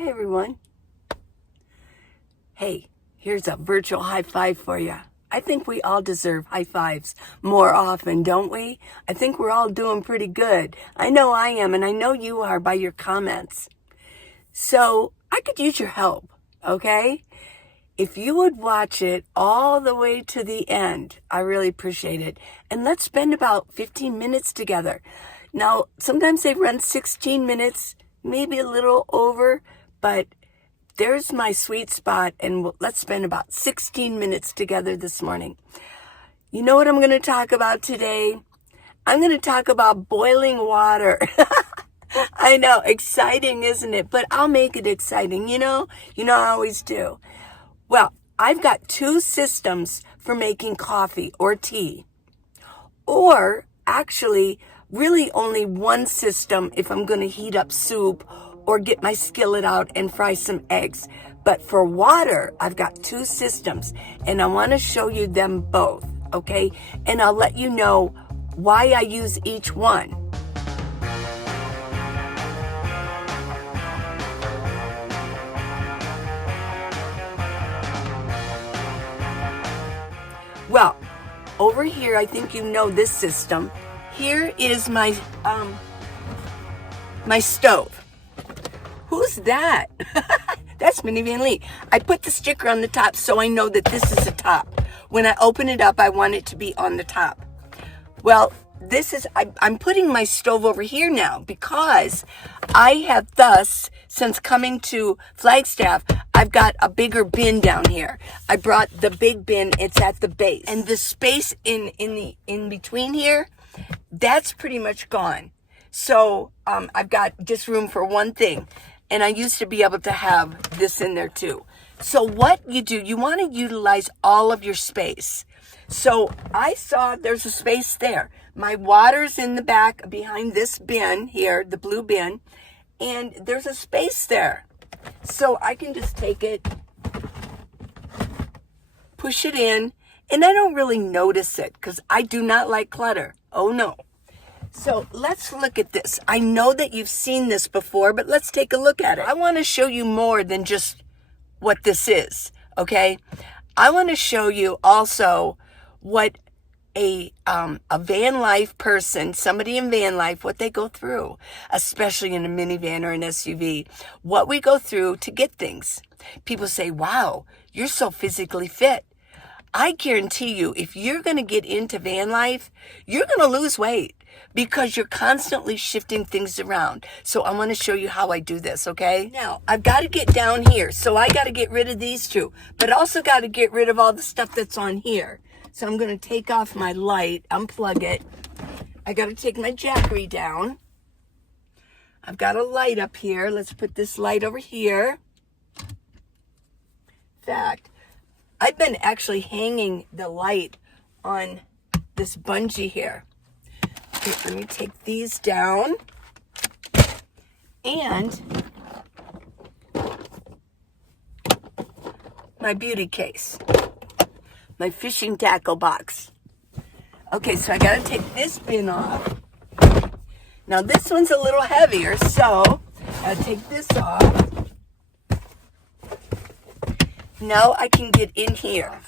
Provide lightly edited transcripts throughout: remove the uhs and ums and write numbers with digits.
Hi, everyone. Hey, here's a virtual high five for you. I think we all deserve high fives more often, don't we? I think we're all doing pretty good. I know I am, and I know you are by your comments. So I could use your help, okay? If you would watch it all the way to the end, I really appreciate it. And let's spend about 15 minutes together. Now, sometimes they run 16 minutes, maybe a little over, but there's my sweet spot, and let's spend about 16 minutes together this morning. You know what I'm going to talk about today? I'm going to talk about boiling water. I know, exciting, isn't it? But I'll make it exciting, you know I always do. Well, I've got two systems for making coffee or tea, or actually really only one system if I'm going to heat up soup or get my skillet out and fry some eggs. But for water, I've got two systems, and I want to show you them both, okay? And I'll let you know why I use each one. Well, over here, I think you know this system. Here is my my stove. Who's that? That's Minivan Lee. I put the sticker on the top so I know that this is the top. When I open it up, I want it to be on the top. Well, I'm putting my stove over here now because I have thus, since coming to Flagstaff, I've got a bigger bin down here. I brought the big bin, it's at the base. And the space in between here, that's pretty much gone. So I've got just room for one thing. And I used to be able to have this in there too. So what you do, you want to utilize all of your space. So I saw there's a space there. My water's in the back behind this bin here, the blue bin, and there's a space there. So I can just take it, push it in, and I don't really notice it because I do not like clutter. Oh no. So let's look at this. I know that you've seen this before, but let's take a look at it. I want to show you more than just what this is, okay? I want to show you also what a van life person, somebody in van life, what they go through, especially in a minivan or an SUV, what we go through to get things. People say, wow, you're so physically fit. I guarantee you, if you're going to get into van life, you're going to lose weight because you're constantly shifting things around. So I want to show you how I do this, okay? Now, I've got to get down here, so I got to get rid of these two, but also got to get rid of all the stuff that's on here. So I'm going to take off my light, unplug it. I got to take my jackery down. I've got a light up here. Let's put this light over here. In fact, I've been actually hanging the light on this bungee here. Okay, let me take these down. And my beauty case. My fishing tackle box. Okay, so I gotta take this bin off. Now this one's a little heavier, so I'll take this off. Now I can get in here.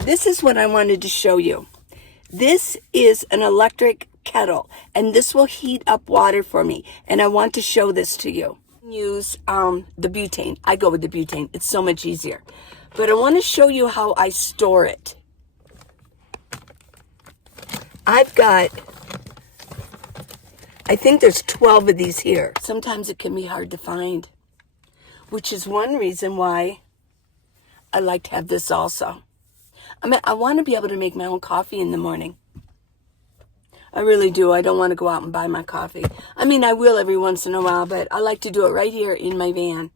This is what I wanted to show you. This is an electric kettle, and this will heat up water for me, and I want to show this to you. Use the butane. I go with the butane. It's so much easier. But I want to show you how I store it. I've got, I think there's 12 of these here. Sometimes it can be hard to find, which is one reason why I like to have this also. I mean, I want to be able to make my own coffee in the morning. I really do. I don't want to go out and buy my coffee. I mean, I will every once in a while, but I like to do it right here in my van.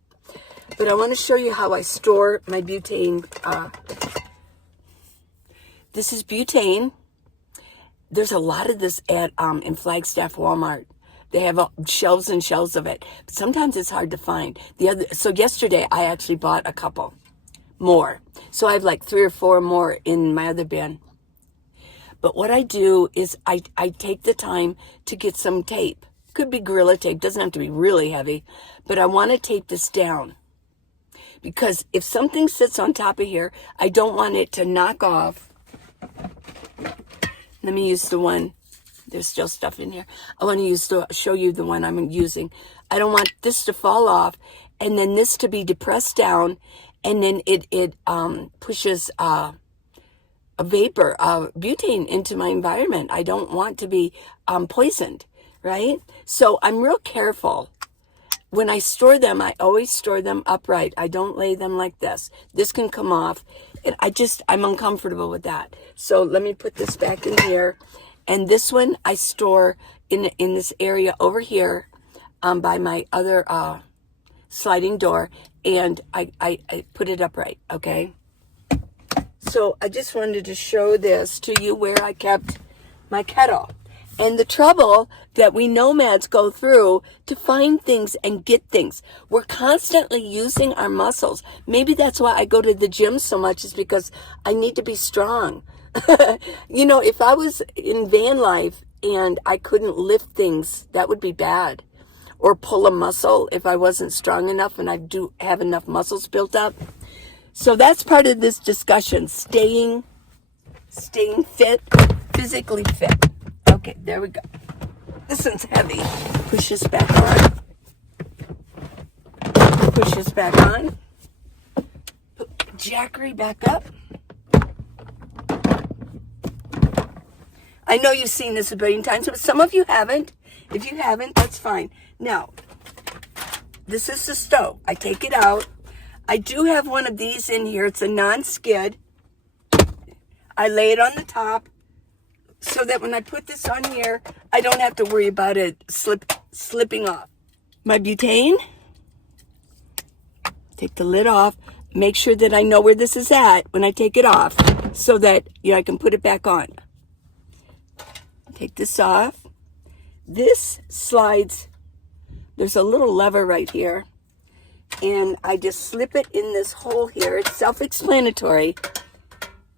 But I want to show you how I store my butane. This is butane. There's a lot of this at in Flagstaff Walmart. They have shelves and shelves of it. But sometimes it's hard to find. So yesterday I actually bought a couple more. So I have like 3 or 4 more in my other bin. But what I do is I take the time to get some tape, Could be Gorilla Tape. Doesn't have to be really heavy. But I want to tape this down. Because if something sits on top of here, I don't want it to knock off. Let me use the one. There's still stuff in here. I want to show you the one I'm using. I don't want this to fall off and then this to be depressed down, and then it pushes a vapor, butane into my environment. I don't want to be poisoned, right? So I'm real careful. When I store them, I always store them upright. I don't lay them like this. This can come off. And I'm uncomfortable with that. So let me put this back in here. And this one I store in this area over here by my other sliding door. And I put it upright, okay? So I just wanted to show this to you where I kept my kettle. And the trouble that we nomads go through to find things and get things. We're constantly using our muscles. Maybe that's why I go to the gym so much, is because I need to be strong. You know, if I was in van life and I couldn't lift things, that would be bad. Or pull a muscle if I wasn't strong enough and I do have enough muscles built up. So that's part of this discussion, staying fit, physically fit. Okay, there we go. This one's heavy. Push this back on. Push this back on. Put Jackery back up. I know you've seen this a billion times, but some of you haven't. If you haven't, that's fine. Now, this is the stove. I take it out. I do have one of these in here. It's a non-skid. I lay it on the top, so that when I put this on here, I don't have to worry about it slipping off. My butane. Take the lid off. Make sure that I know where this is at when I take it off, so that I can put it back on. Take this off. This slides. There's a little lever right here. And I just slip it in this hole here. It's self-explanatory.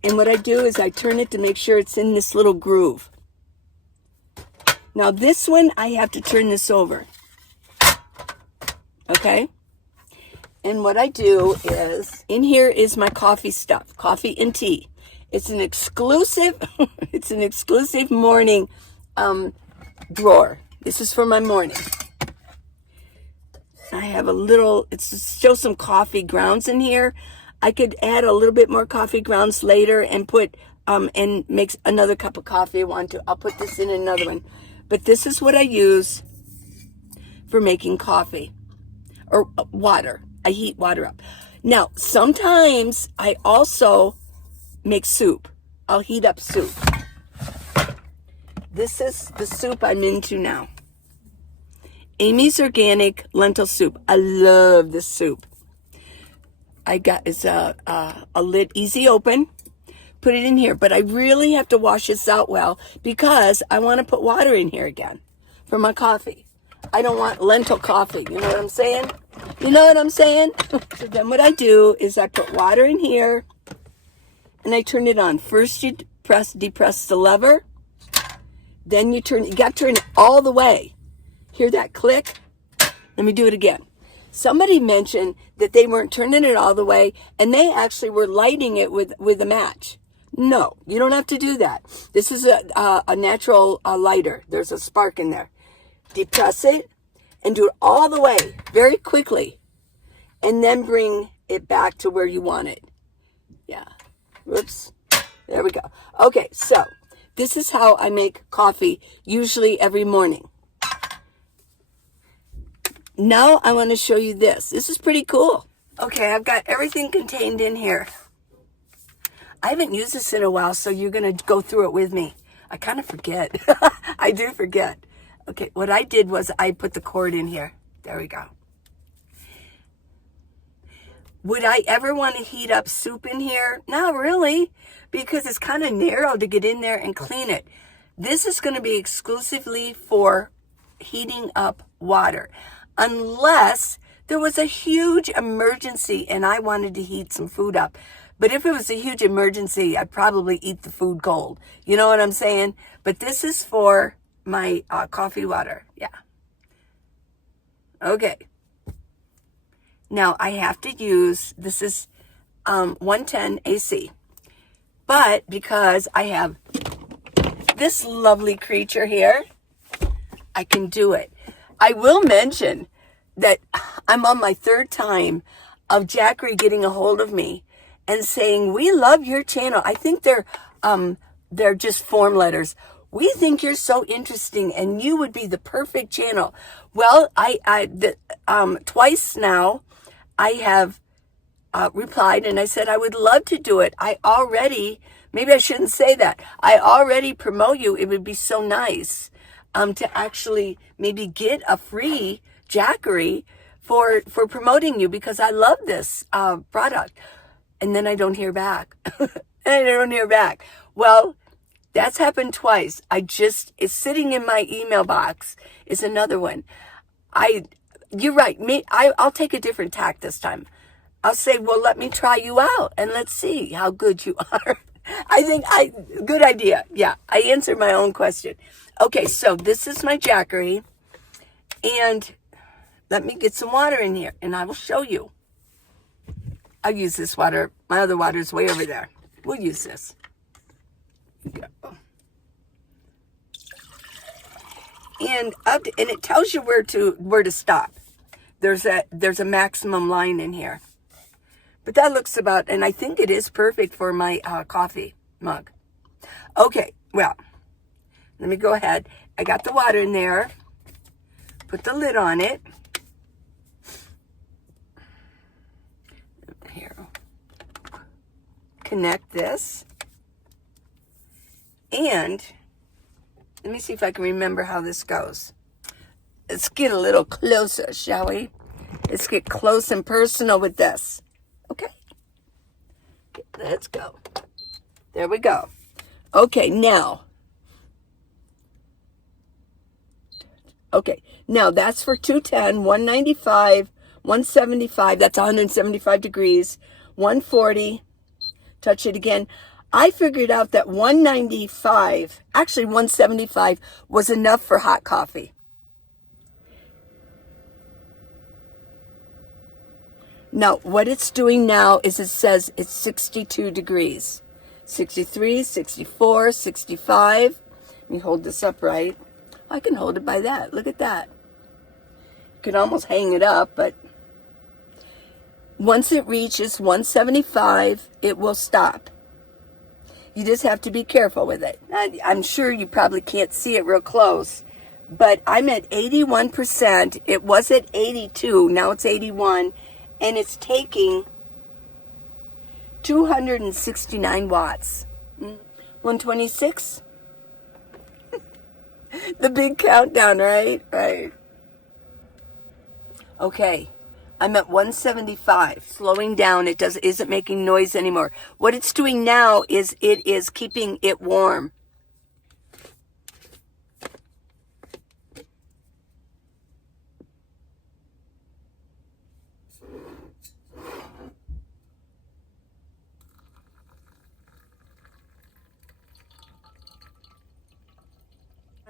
And what I do is I turn it to make sure it's in this little groove. Now this one, I have to turn this over. Okay? And what I do is, in here is my coffee stuff, coffee and tea. It's an exclusive, morning drawer. This is for my morning. I have it's to show some coffee grounds in here. I could add a little bit more coffee grounds later and put, and make another cup of coffee. I'll put this in another one. But this is what I use for making coffee or water. I heat water up. Now, sometimes I also make soup. I'll heat up soup. This is the soup I'm into now. Amy's Organic Lentil Soup. I love this soup. It's a lid, easy open. Put it in here. But I really have to wash this out well because I want to put water in here again for my coffee. I don't want lentil coffee. You know what I'm saying? So then what I do is I put water in here and I turn it on. First you depress the lever. Then you got to turn it all the way. Hear that click? Let me do it again. Somebody mentioned that they weren't turning it all the way and they actually were lighting it with a match. No, you don't have to do that. This is a natural lighter. There's a spark in there. Depress it and do it all the way very quickly and then bring it back to where you want it. Yeah. Whoops. There we go. Okay, so this is how I make coffee usually every morning. Now I want to show you this. This is pretty cool. Okay, I've got everything contained in here. I haven't used this in a while, so you're going to go through it with me. I kind of forget. I do forget. Okay, what I did was I put the cord in here. There we go. Would I ever want to heat up soup in here? Not really, because it's kind of narrow to get in there and clean it. This is going to be exclusively for heating up water. Unless there was a huge emergency and I wanted to heat some food up. But if it was a huge emergency, I'd probably eat the food cold. You know what I'm saying? But this is for my coffee water. Yeah. Okay. Now I have to use, this is 110 AC. But because I have this lovely creature here, I can do it. I will mention that I'm on my third time of Jackery getting a hold of me and saying, we love your channel. I think they're just form letters. We think you're so interesting and you would be the perfect channel. Well, twice now I have replied and I said I would love to do it. Maybe I shouldn't say that. I already promote you. It would be so nice to actually maybe get a free Jackery for promoting you because I love this product. And then I don't hear back. Well, that's happened twice. It's sitting in my email box is another one. You're right. I'll take a different tack this time. I'll say, well, let me try you out and let's see how good you are. Good idea. Yeah, I answered my own question. Okay, so this is my Jackery. And let me get some water in here and I will show you. I'll use this water. My other water is way over there. We'll use this. Go. And it tells you where to stop. There's a maximum line in here. But that looks about, and I think it is perfect for my coffee mug. Okay, well, let me go ahead. I got the water in there. Put the lid on it. Here. Connect this. And let me see if I can remember how this goes. Let's get a little closer, shall we? Let's get close and personal with this. Okay. Let's go. There we go. Okay, now. Okay, now that's for 210, 195, 175. That's 175 degrees. 140. Touch it again. I figured out that 195, actually 175, was enough for hot coffee. Now, what it's doing now is it says it's 62 degrees. 63, 64, 65. Let me hold this upright. I can hold it by that. Look at that. You can almost hang it up, but once it reaches 175, it will stop. You just have to be careful with it. I'm sure you probably can't see it real close, but I'm at 81%. It was at 82. Now it's 81. And it's taking 269 watts. 126? The big countdown, right? Right. Okay. I'm at 175. Slowing down. It isn't making noise anymore. What it's doing now is it is keeping it warm.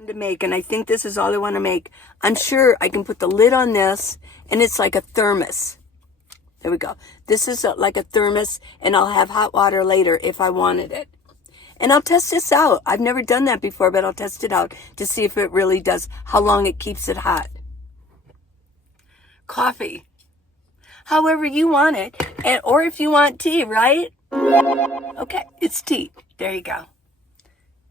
To make, and I think this is all I want to make. I'm sure I can put the lid on this and it's like a thermos. There we go. This is like a thermos and I'll have hot water later if I wanted it. And I'll test this out. I've never done that before, but I'll test it out to see if it really does, how long it keeps it hot. Coffee. However you want it, or if you want tea, right? Okay, it's tea. There you go.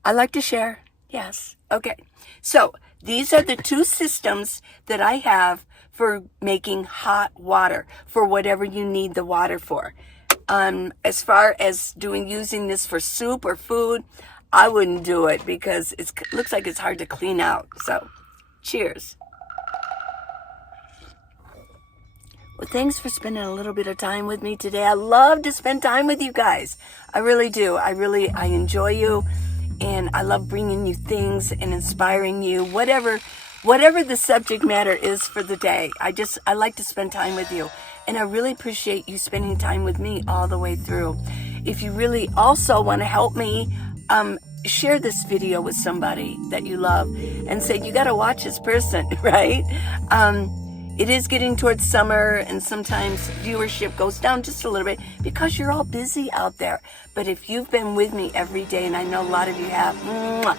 I like to share. Yes. Okay. So these are the two systems that I have for making hot water for whatever you need the water for. As far as using this for soup or food, I wouldn't do it because it looks like it's hard to clean out. So cheers. Well, thanks for spending a little bit of time with me today. I love to spend time with you guys. I really do. I enjoy you. And I love bringing you things and inspiring you, whatever the subject matter is for the day. I like to spend time with you. And I really appreciate you spending time with me all the way through. If you really also want to help me, share this video with somebody that you love and say, you got to watch this person, right? it is getting towards summer, and sometimes viewership goes down just a little bit because you're all busy out there. But if you've been with me every day, and I know a lot of you have, mwah,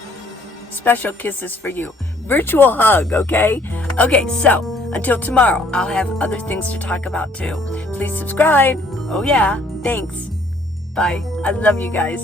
special kisses for you. Virtual hug, okay? Okay, so until tomorrow, I'll have other things to talk about too. Please subscribe. Oh yeah, thanks. Bye. I love you guys.